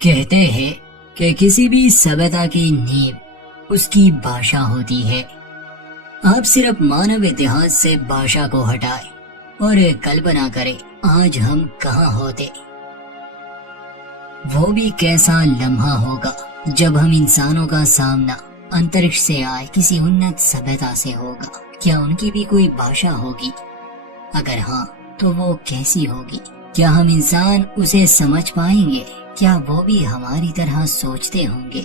کہتے ہیں کہ کسی بھی سبھیتا کی نیب اس کی بھاشا ہوتی ہے۔ آپ صرف مانو اتہاس سے بھاشا کو ہٹائیں اور کلپنا کریں آج ہم کہاں ہوتے۔ وہ بھی کیسا لمحہ ہوگا جب ہم انسانوں کا سامنا انترکش سے آئے کسی انت سبھیتا سے ہوگا۔ کیا ان کی بھی کوئی بھاشا ہوگی؟ اگر ہاں تو وہ کیسی ہوگی؟ کیا ہم انسان اسے سمجھ پائیں گے؟ کیا وہ بھی ہماری طرح سوچتے ہوں گے؟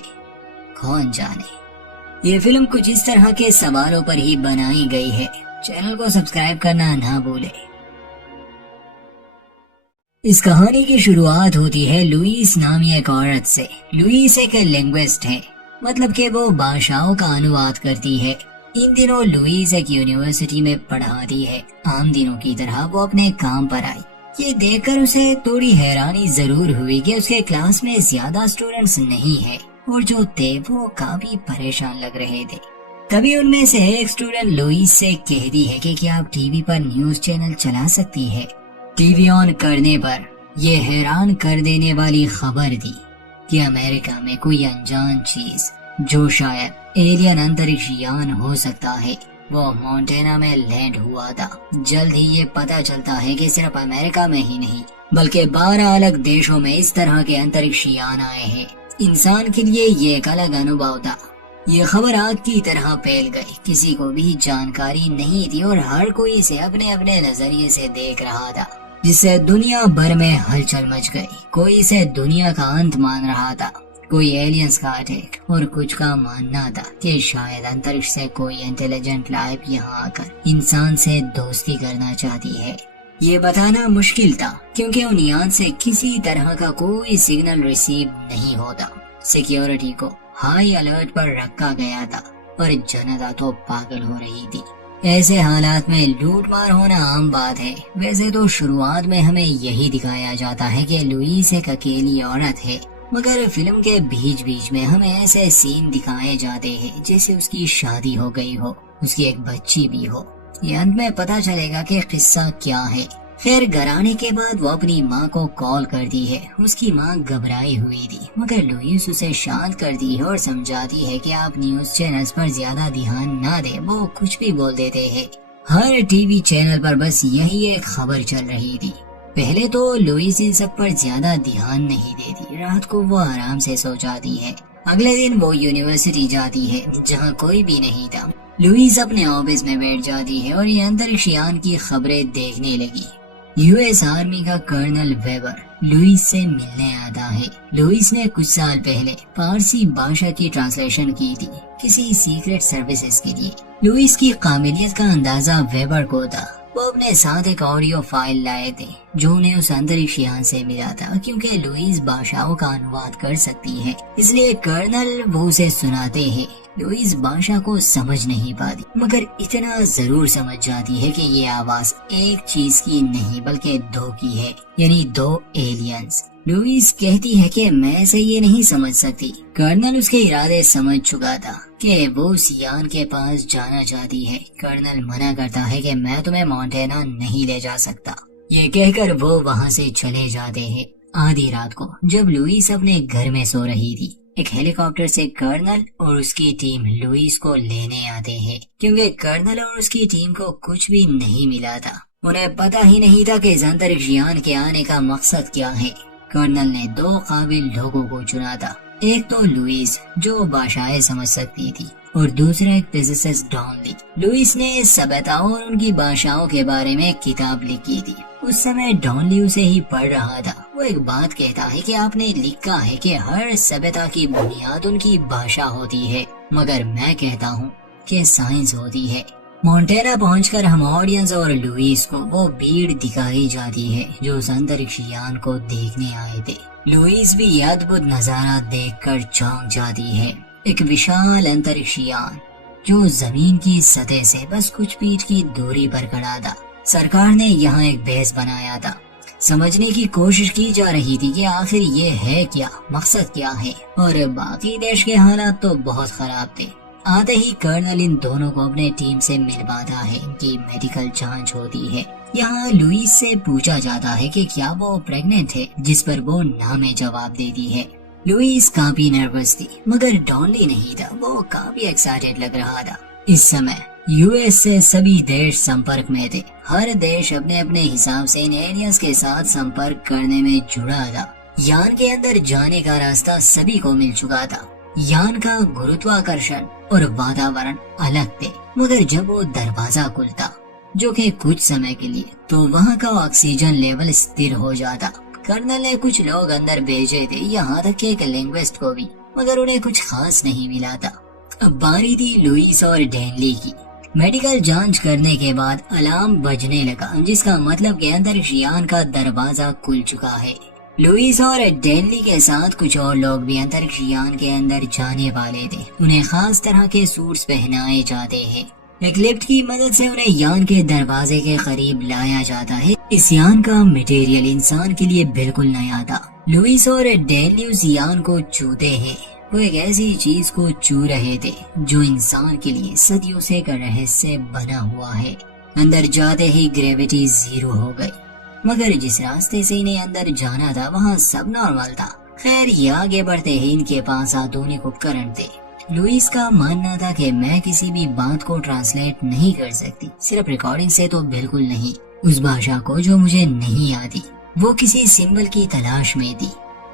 کون جانے۔ یہ فلم کچھ اس طرح کے سوالوں پر ہی بنائی گئی ہے۔ چینل کو سبسکرائب کرنا نہ بھولے۔ اس کہانی کی شروعات ہوتی ہے لوئیس نامی ایک عورت سے۔ لوئیس ایک لنگوسٹ ہے، مطلب کہ وہ بھاشاؤں کا انواد کرتی ہے۔ ان دنوں لوئیس ایک یونیورسٹی میں پڑھاتی ہے۔ عام دنوں کی طرح وہ اپنے کام پر آئی۔ یہ دیکھ کر اسے تھوڑی حیرانی ضرور ہوئی کہ اس کے کلاس میں زیادہ اسٹوڈنٹس نہیں ہیں، اور جو تھے وہ کافی پریشان لگ رہے تھے۔ تبھی ان میں سے ایک اسٹوڈنٹ لوئیس سے کہتی ہے کہ کیا آپ ٹی وی پر نیوز چینل چلا سکتی ہے؟ ٹی وی آن کرنے پر یہ حیران کر دینے والی خبر دی کہ امریکہ میں کوئی انجان چیز جو شاید ایلین انترکش یان ہو سکتا ہے وہ مونٹینا میں لینڈ ہوا تھا۔ جلد ہی یہ پتا چلتا ہے کہ صرف امریکہ میں ہی نہیں بلکہ 12 الگ دیشوں میں اس طرح کے انترکش یان آئے ہیں۔ انسان کے لیے یہ ایک الگ انوبھو تھا۔ یہ خبر آگ کی طرح پھیل گئی، کسی کو بھی جانکاری نہیں تھی اور ہر کوئی اسے اپنے اپنے نظریے سے دیکھ رہا تھا، جس سے دنیا بھر میں ہلچل مچ گئی۔ کوئی اسے دنیا کا انت مان رہا تھا، کوئی ایلینز کا اٹیک، اور کچھ کا ماننا تھا کہ شاید انترکش سے کوئی انٹیلیجنٹ لائف یہاں آ کر انسان سے دوستی کرنا چاہتی ہے۔ یہ بتانا مشکل تھا کیونکہ ان یان سے کسی طرح کا کوئی سگنل ریسیو نہیں ہوتا۔ سیکیورٹی کو ہائی الرٹ پر رکھا گیا تھا اور جنتا تو پاگل ہو رہی تھی۔ ایسے حالات میں لوٹ مار ہونا عام بات ہے۔ ویسے تو شروعات میں ہمیں یہی دکھایا جاتا ہے کہ لوئیس ایک اکیلی عورت ہے، مگر فلم کے بیچ بیچ میں ہمیں ایسے سین دکھائے جاتے ہیں جیسے اس کی شادی ہو گئی ہو، اس کی ایک بچی بھی ہو۔ یہ انت میں پتا چلے گا کہ قصہ کیا ہے۔ خیر، گھر آنے کے بعد وہ اپنی ماں کو کال کرتی ہے۔ اس کی ماں گھبرائی ہوئی تھی، مگر لوئیس اسے شانت کرتی ہے اور سمجھاتی ہے کہ آپ نیوز چینلز پر زیادہ دھیان نہ دیں، وہ کچھ بھی بول دیتے ہیں۔ ہر ٹی وی چینل پر بس یہی ایک خبر چل رہی تھی۔ پہلے تو لوئیس ان سب پر زیادہ دھیان نہیں دیتی، رات کو وہ آرام سے سو جاتی ہے۔ اگلے دن وہ یونیورسٹی جاتی ہے جہاں کوئی بھی نہیں تھا۔ لوئیس اپنے آفس میں بیٹھ جاتی ہے اور یہ انترکش یان کی خبریں دیکھنے لگی۔ یو ایس آرمی کا کرنل ویبر لوئیس سے ملنے آتا ہے۔ لوئیس نے کچھ سال پہلے فارسی بھاشا کی ٹرانسلیشن کی تھی کسی سیکرٹ سروسز کے لیے۔ لوئیس کی قابلیت کا اندازہ ویبر کو تھا۔ وہ اپنے ساتھ ایک آڈیو فائل لائے تھے جو انہیں اس انترکش یان سے ملا تھا، کیونکہ لوئیس بھاشاؤں کا انواد کر سکتی ہے، اس لیے کرنل وہ اسے سناتے ہیں۔ لوئیس بھاشا کو سمجھ نہیں پاتی، مگر اتنا ضرور سمجھ جاتی ہے کہ یہ آواز ایک چیز کی نہیں بلکہ دو کی ہے، یعنی 2 ایلینز۔ لوئیس کہتی ہے کہ میں ایسے یہ نہیں سمجھ سکتی۔ کرنل اس کے ارادے سمجھ چکا تھا کہ وہ اس یان کے پاس جانا چاہتی ہے۔ کرنل منع کرتا ہے کہ میں تمہیں مونٹینا نہیں لے جا سکتا۔ یہ کہہ کر وہ وہاں سے چلے جاتے ہیں۔ آدھی رات کو جب لوئیس اپنے گھر میں سو رہی تھی، ایک ہیلی کاپٹر سے کرنل اور اس کی ٹیم لوئیس کو لینے آتے ہیں، کیونکہ کرنل اور اس کی ٹیم کو کچھ بھی نہیں ملا تھا۔ انہیں پتہ ہی نہیں تھا کہ انترکش یان کے آنے کا مقصد کیا ہے۔ کرنل نے 2 قابل لوگوں کو چنا تھا، ایک تو لوئیس جو بھاشائیں سمجھ سکتی تھی، اور دوسرا ایک فزسسٹ ڈانلی۔ لوئیس نے سبھیتاؤں اور ان کی بھاشاؤں کے بارے میں ایک کتاب لکھی تھی۔ اس سمے ڈانلی اسے ہی پڑھ رہا تھا۔ وہ ایک بات کہتا ہے کہ آپ نے لکھا ہے کہ ہر سبھیتا کی بنیاد ان کی بھاشا ہوتی ہے، مگر میں کہتا ہوں کہ سائنس ہوتی ہے۔ مونٹینا پہنچ کر ہم آڈینس اور لوئیس کو وہ بھیڑ دکھائی جاتی ہے جو اس انترکش یان کو دیکھنے آئے تھے۔ لوئیس بھی یہ ادبھت نظارہ دیکھ کر چونک جاتی ہے۔ ایک وشال انترکش یان جو زمین کی سطح سے بس کچھ فیٹ کی دوری پر کھڑا تھا۔ سرکار نے یہاں ایک بیس بنایا تھا۔ سمجھنے کی کوشش کی جا رہی تھی کہ آخر یہ ہے کیا، مقصد کیا ہے، اور باقی دیش کے حالات تو بہت خراب تھے۔ آتے ہی کرنل ان دونوں کو اپنے ٹیم سے ملواتا ہے، ان کی میڈیکل جانچ ہوتی ہے۔ یہاں لوئیس سے پوچھا جاتا ہے کہ کیا وہ پریگننٹ ہے، جس پر وہ نہ میں جواب دیتی ہے۔ लुइस काफी नर्वस थी, मगर डॉनली नहीं था, वो काफी एक्साइटेड लग रहा था। इस समय यूएस से सभी देश संपर्क में थे। हर देश अपने अपने हिसाब से इन एलियंस के साथ संपर्क करने में जुड़ा था। यान के अंदर जाने का रास्ता सभी को मिल चुका था। यान का गुरुत्वाकर्षण और वातावरण अलग थे, मगर जब वो दरवाजा खुलता, जो कि कुछ समय के लिए, तो वहाँ का ऑक्सीजन लेवल स्थिर हो जाता। कर्नल ने कुछ लोग अंदर भेजे थे, यहाँ तक कि एक लिंग्विस्ट को भी, मगर उन्हें कुछ खास नहीं मिला था। अब बारी थी लुइस और डेनली की। मेडिकल जांच करने के बाद अलार्म बजने लगा, जिसका मतलब कि अंतरिक्ष यान का दरवाजा खुल चुका है। लुइस और डेनली के साथ कुछ और लोग भी अंतरिक्ष यान के अंदर जाने वाले थे। उन्हें खास तरह के सूट्स पहनाए जाते हैं। एक लिफ्ट की मदद से उन्हें यान के दरवाजे के करीब लाया जाता है। इस यान का मटेरियल इंसान के लिए बिल्कुल नया था। लुइस और डेनली उस यान को छूते हैं। वो एक ऐसी चीज को छू रहे थे जो इंसान के लिए सदियों से एक रहस्य बना हुआ है। अंदर जाते ही ग्रेविटी 0 हो गई, मगर जिस रास्ते से इन्हें अंदर जाना था वहाँ सब नॉर्मल था। खैर, ये आगे बढ़ते ही इनके पास आधुनिक उपकरण थे। लुइस का मानना था कि मैं किसी भी बात को ट्रांसलेट नहीं कर सकती, सिर्फ रिकॉर्डिंग से तो बिल्कुल नहीं। उस भाषा को जो मुझे नहीं आती, वो किसी सिंबल की तलाश में थी।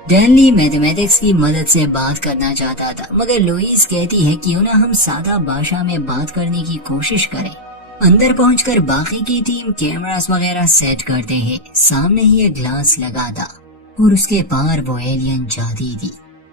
डेनली मैथमेटिक्स की मदद से बात करना चाहता था, मगर लुइस कहती है कि क्यों ना हम सादा भाषा में बात करने की कोशिश करें। अंदर पहुंचकर बाकी की टीम कैमरास वगैरह सेट करते हैं। सामने ही एक ग्लास लगा था और उसके पार वो एलियन जाती थी।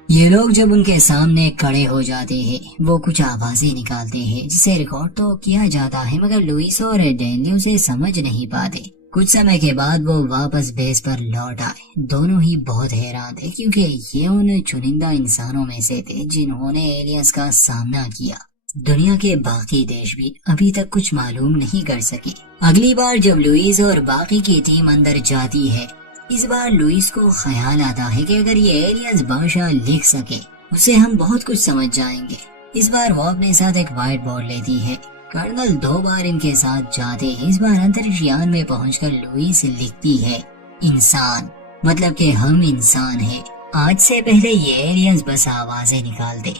ये लोग जब उनके सामने खड़े हो जाते हैं, वो कुछ आवाजें निकालते हैं जिसे रिकॉर्ड तो किया जाता है, मगर लुइस और डेनली उसे समझ नहीं पाते। कुछ समय के बाद वो वापस बेस पर लौट आए। दोनों ही बहुत हैरान थे, क्योंकि ये उन चुनिंदा इंसानों में से थे जिन्होंने एलियंस का सामना किया। दुनिया के बाकी देश भी अभी तक कुछ मालूम नहीं कर सके। अगली बार जब लुइस और बाकी की टीम अंदर जाती है, इस बार लुइस को ख्याल आता है कि अगर ये एलियंस भाषा लिख सके, उसे हम बहुत कुछ समझ जाएंगे। इस बार वो अपने साथ एक व्हाइट बोर्ड लेती है। कर्नल 2 बार इनके साथ जाते हैं। इस बार अंतरिक्ष यान में पहुंचकर लुइस लिखती है, इंसान, मतलब कि हम इंसान हैं। आज से पहले ये एलियंस बस आवाजें निकालते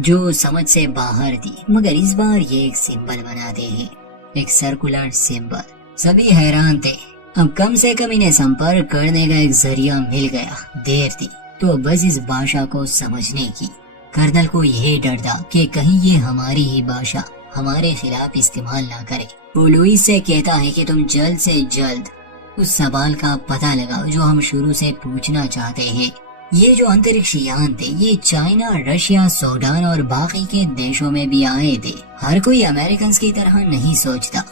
जो समझ से बाहर थी, मगर इस बार ये एक सिंबल बनाते हैं, एक सर्कुलर सिंबल। सभी हैरान थे। अब कम से कम इन्हें संपर्क करने का एक जरिया मिल गया। देर थी तो बस इस भाषा को समझने की। कर्नल को यह डर था कि कहीं ये हमारी ही भाषा हमारे खिलाफ इस्तेमाल ना करे। वो लुइस से कहता है कि तुम जल्द से जल्द उस सवाल का पता लगाओ जो हम शुरू से पूछना चाहते हैं। ये जो अंतरिक्ष यान थे, ये चाइना, रशिया, सूडान और बाकी के देशों में भी आए थे। हर कोई अमेरिकन की तरह नहीं सोचता।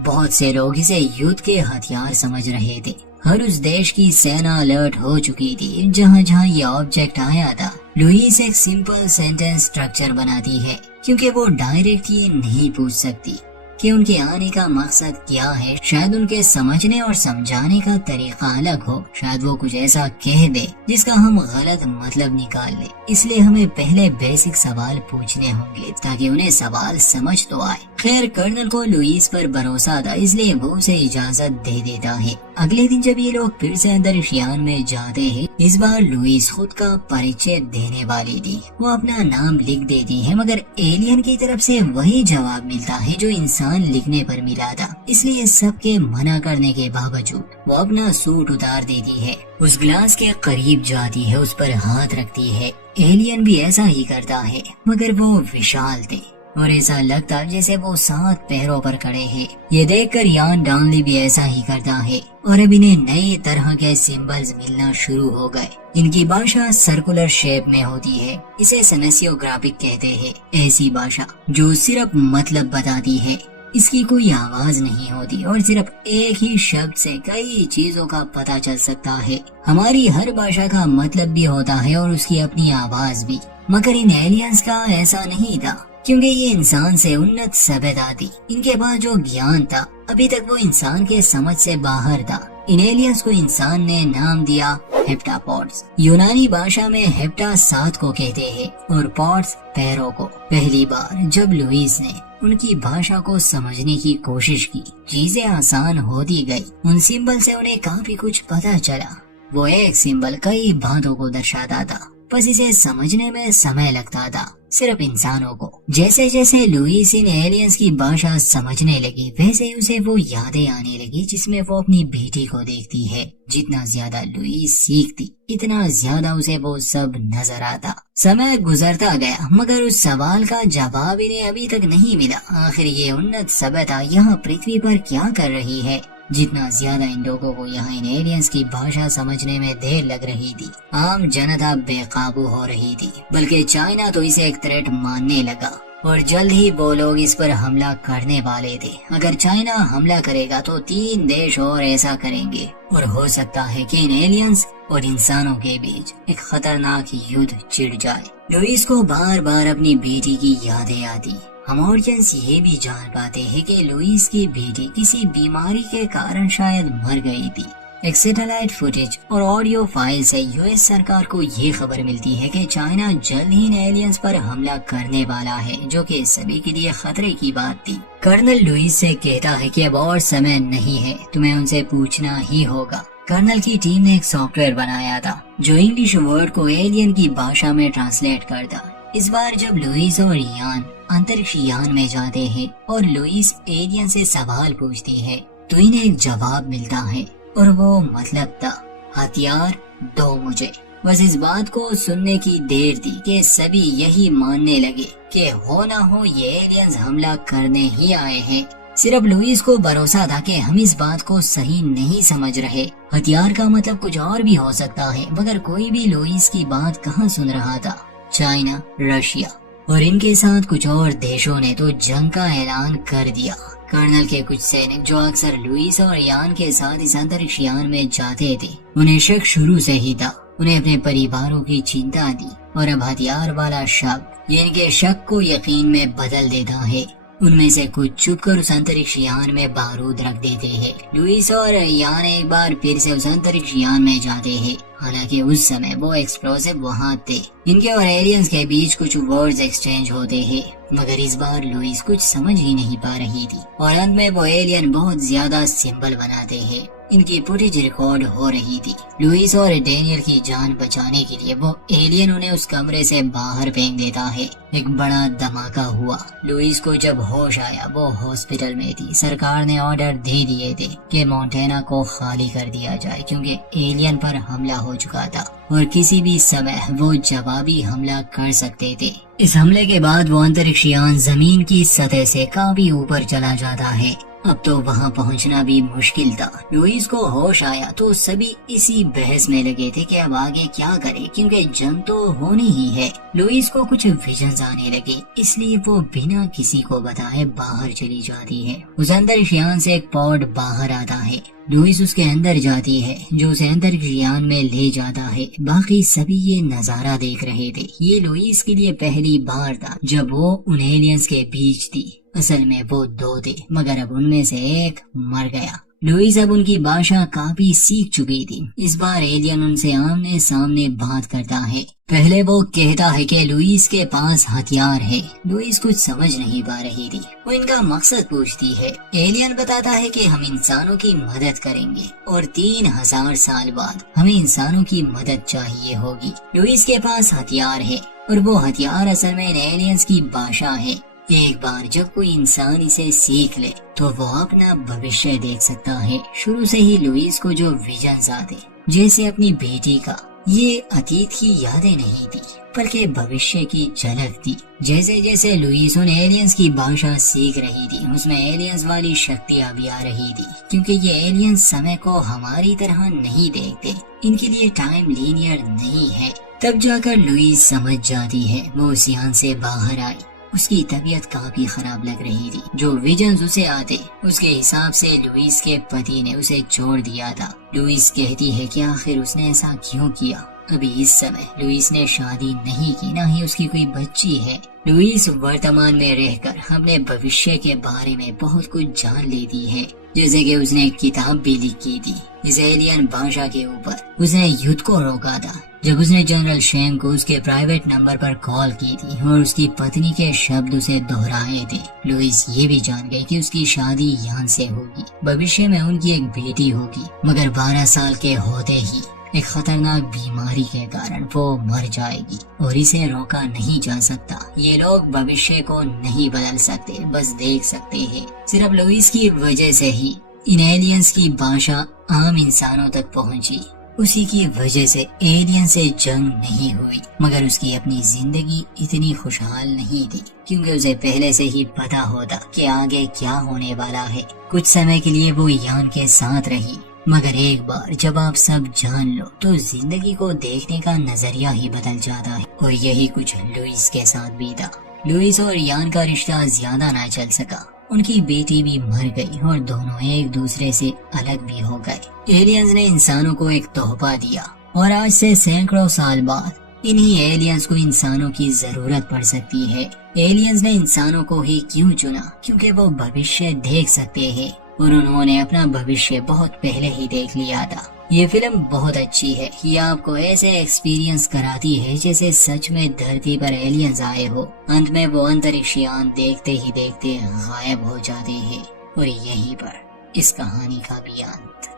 बहुत से लोग इसे युद्ध के हथियार समझ रहे थे। हर उस देश की सेना अलर्ट हो चुकी थी जहाँ जहाँ ये ऑब्जेक्ट आया था। लुइस एक सिंपल सेंटेंस स्ट्रक्चर बनाती है, क्योंकि वो डायरेक्ट ये नहीं पूछ सकती कि उनके आने का मकसद क्या है। शायद उनके समझने और समझाने का तरीका अलग हो। शायद वो कुछ ऐसा कह दे जिसका हम गलत मतलब निकाल ले। इसलिए हमें पहले बेसिक सवाल पूछने होंगे ताकि उन्हें सवाल समझ तो आए। खैर, कर्नल को लुइस पर भरोसा था, इसलिए वो उसे इजाजत दे देता है। अगले दिन जब ये लोग फिर से अंतरिक्ष यान में जाते हैं, इस बार लुइस खुद का परिचय देने वाली थी। वो अपना नाम लिख देती है, मगर एलियन की तरफ से वही जवाब मिलता है जो इंसान लिखने पर मिला था। इसलिए सबके मना करने के बावजूद वो अपना सूट उतार देती है, उस ग्लास के करीब जाती है, उस पर हाथ रखती है। एलियन भी ऐसा ही करता है, मगर वो विशाल थे और ऐसा लगता जैसे वो 7 पैरों पर खड़े हैं। ये देखकर यान डाउनली भी ऐसा ही करता है और अब इन्हें नए तरह के सिंबल्स मिलना शुरू हो गए। इनकी भाषा सर्कुलर शेप में होती है। इसे सेमेसियोग्राफिक कहते हैं। ऐसी भाषा जो सिर्फ मतलब बताती है, इसकी कोई आवाज नहीं होती और सिर्फ एक ही शब्द से कई चीजों का पता चल सकता है। हमारी हर भाषा का मतलब भी होता है और उसकी अपनी आवाज भी, मगर इन एलियंस का ऐसा नहीं था, क्योंकि ये इंसान से उन्नत सभ्यता थी। इनके पास जो ज्ञान था अभी तक वो इंसान के समझ से बाहर था। इन एलियंस को इंसान ने नाम दिया हेप्टापॉड्स। यूनानी भाषा में हेप्टा 7 को कहते हैं और पॉड्स पैरों को। पहली बार जब लुइस ने उनकी भाषा को समझने की कोशिश की, चीजें आसान होती गई। उन सिंबल से उन्हें काफी कुछ पता चला। वो एक सिंबल कई बातों को दर्शाता था। बस इसे समझने में समय लगता था, सिर्फ इंसानों को। जैसे जैसे लुईस इन एलियंस की भाषा समझने लगी, वैसे ही उसे वो यादें आने लगी जिसमें वो अपनी बेटी को देखती है। जितना ज्यादा लुईस सीखती, इतना ज्यादा उसे वो सब नजर आता। समय गुजरता गया, मगर उस सवाल का जवाब इन्हें अभी तक नहीं मिला। आखिर ये उन्नत सभ्यता यहाँ पृथ्वी पर क्या कर रही है? जितना ज्यादा इन लोगों को यहाँ इन एलियंस की भाषा समझने में देर लग रही थी, आम जनता बेकाबू हो रही थी। बल्कि चाइना तो इसे एक थ्रेट मानने लगा और जल्द ही वो लोग इस पर हमला करने वाले थे। अगर चाइना हमला करेगा तो 3 देश और ऐसा करेंगे और हो सकता है कि इन एलियंस और इंसानों के बीच एक खतरनाक युद्ध छिड़ जाए। लुईस को बार बार अपनी बेटी की यादें आती। हम ऑडियंस ये भी जान पाते हैं कि लुईस की बेटी किसी बीमारी के कारण शायद मर गई थी। एक सैटेलाइट फुटेज और ऑडियो फाइल से यूएस सरकार को ये खबर मिलती है कि चाइना जल्द ही इन एलियंस पर हमला करने वाला है, जो कि सभी के लिए खतरे की बात थी। कर्नल लुईस से कहता है कि अब और समय नहीं है, तुम्हें उनसे पूछना ही होगा। कर्नल की टीम ने एक सॉफ्टवेयर बनाया था जो इंग्लिश वर्ड को एलियन की भाषा में ट्रांसलेट करता। इस बार जब लुईस और यान अंतरिक्ष यान में जाते हैं और लुईस एलियन से सवाल पूछती है तो इन्हें एक जवाब मिलता है और वो मतलब था, हथियार दो मुझे। बस इस बात को सुनने की देर थी कि सभी यही मानने लगे कि हो ना हो ये एलियंस हमला करने ही आए हैं। सिर्फ लुईस को भरोसा था कि हम इस बात को सही नहीं समझ रहे, हथियार का मतलब कुछ और भी हो सकता है। मगर कोई भी लुईस की बात कहाँ सुन रहा था। चाइना, रशिया और इनके साथ कुछ और देशों ने तो जंग का ऐलान कर दिया। कर्नल के कुछ सैनिक जो अक्सर लुईस और यान के साथ इस अंतरिक्ष यान में जाते थे, उन्हें शक शुरू से ही था। उन्हें अपने परिवारों की चिंता थी और अब हथियार वाला शब्द ये इनके शक को यकीन में बदल देता है। उनमें से कुछ छुपकर उस अंतरिक्ष यान में बारूद रख देते हैं। लुईस और यान एक बार फिर से उस अंतरिक्ष यान में जाते हैं। हालांकि उस समय वो एक्सप्लोसिव वहाँ थे। इनके और एलियंस के बीच कुछ वर्ड्स एक्सचेंज होते हैं, मगर इस बार लुईस कुछ समझ ही नहीं पा रही थी और अंत में वो एलियन बहुत ज्यादा सिंबल बनाते हैं। इनकी फुटेज रिकॉर्ड हो रही थी। लुईस और डेनियल की जान बचाने के लिए वो एलियन उन्हें उस कमरे से बाहर फेंक देता है। एक बड़ा धमाका हुआ। लुईस को जब होश आया वो हॉस्पिटल में थी। सरकार ने ऑर्डर दे दिए थे कि मोंटेना को खाली कर दिया जाए क्योंकि एलियन पर हमला हो चुका था और किसी भी समय वो जवाबी हमला कर सकते थे। इस हमले के बाद वो अंतरिक्ष यान जमीन की सतह से काफी ऊपर चला जाता है। अब तो वहाँ पहुँचना भी मुश्किल था। लुईस को होश आया तो सभी इसी बहस में लगे थे कि अब आगे क्या करे, क्योंकि जंग तो होनी ही है। लुईस को कुछ विजन्स आने लगे, इसलिए वो बिना किसी को बताए बाहर चली जाती है। उस अंतरिक्ष यान से एक पॉड बाहर आता है। लुईस उसके अंदर जाती है जो उसे अंतरिक्ष यान में ले जाता है। बाकी सभी ये नजारा देख रहे थे। ये लुईस के लिए पहली बार था जब वो उन एलियंस के बीच थी। असल में वो 2 थे, मगर अब उनमें से एक मर गया। लुईस अब उनकी भाषा काफी सीख चुकी थी। इस बार एलियन उनसे आमने सामने बात करता है। पहले वो कहता है कि लुईस के पास हथियार है। लुईस कुछ समझ नहीं पा रही थी। वो इनका मकसद पूछती है। एलियन बताता है कि हम इंसानों की मदद करेंगे और 3000 साल बाद हमें इंसानों की मदद चाहिए होगी। लुईस के पास हथियार है और वो हथियार असल में इन एलियंस की भाषा है। एक बार जब कोई इंसान इसे सीख ले तो वो अपना भविष्य देख सकता है। शुरू से ही लुईस को जो विजन्स आते, जैसे अपनी बेटी का, ये अतीत की यादें नहीं थी बल्कि भविष्य की झलक थी। जैसे जैसे लुईस उन एलियंस की भाषा सीख रही थी, उसमें एलियंस वाली शक्तियाँ भी आ रही थी, क्योंकि ये एलियंस समय को हमारी तरह नहीं देखते। इनके लिए टाइम लीनियर नहीं है। तब जाकर लुईस समझ जाती है। वो उस यान से बाहर आई। उसकी तबीयत काफी खराब लग रही थी। जो विजन्स उसे आते, उसके हिसाब से लुईस के पति ने उसे छोड़ दिया था। लुईस कहती है कि आखिर उसने ऐसा क्यों किया। अभी इस समय लुईस ने शादी नहीं की, ना ही उसकी कोई बच्ची है। लुईस वर्तमान में रहकर अपने भविष्य के बारे में बहुत कुछ जान लेती है। जैसे कि उसने एक किताब भी लिखी थी इस एलियन भाषा के ऊपर। उसने युद्ध को रोका था जब उसने जनरल शेंग को उसके प्राइवेट नंबर पर कॉल की थी और उसकी पत्नी के शब्द उसे दोहराए थे। लुईस ये भी जान गई कि उसकी शादी यान से होगी। भविष्य में उनकी एक बेटी होगी, मगर 12 साल के होते ही एक खतरनाक बीमारी के कारण वो मर जाएगी और इसे रोका नहीं जा सकता। ये लोग भविष्य को नहीं बदल सकते, बस देख सकते हैं। सिर्फ लुइस की वजह से ही इन एलियंस की भाषा आम इंसानों तक पहुंची। उसी की वजह से एलियन से जंग नहीं हुई, मगर उसकी अपनी जिंदगी इतनी खुशहाल नहीं थी क्योंकि उसे पहले से ही पता होता कि आगे क्या होने वाला है। कुछ समय के लिए वो यान के साथ रही, मगर एक बार जब आप सब जान लो तो जिंदगी को देखने का नजरिया ही बदल जाता है। और यही कुछ लुइस के साथ भी था। लुइस और यान का रिश्ता ज्यादा ना चल सका। उनकी बेटी भी मर गई और दोनों एक दूसरे से अलग भी हो गए। एलियंस ने इंसानों को एक तोहफा दिया और आज से सैकड़ों साल बाद इन्हीं एलियंस को इंसानों की जरूरत पड़ सकती है। एलियंस ने इंसानों को ही क्यों चुना? क्योंकि वो भविष्य देख सकते हैं और उन्होंने अपना भविष्य बहुत पहले ही देख लिया था। ये फिल्म बहुत अच्छी है। ये आपको ऐसे एक्सपीरियंस कराती है जैसे सच में धरती पर एलियंस आए हो। अंत में वो अंतरिक्ष यान देखते ही देखते गायब हो जाते हैं और यहीं पर इस कहानी का भी अंत।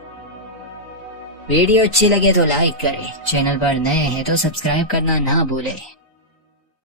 वीडियो अच्छी लगे तो लाइक करें, चैनल पर नए हैं तो सब्सक्राइब करना ना भूलें।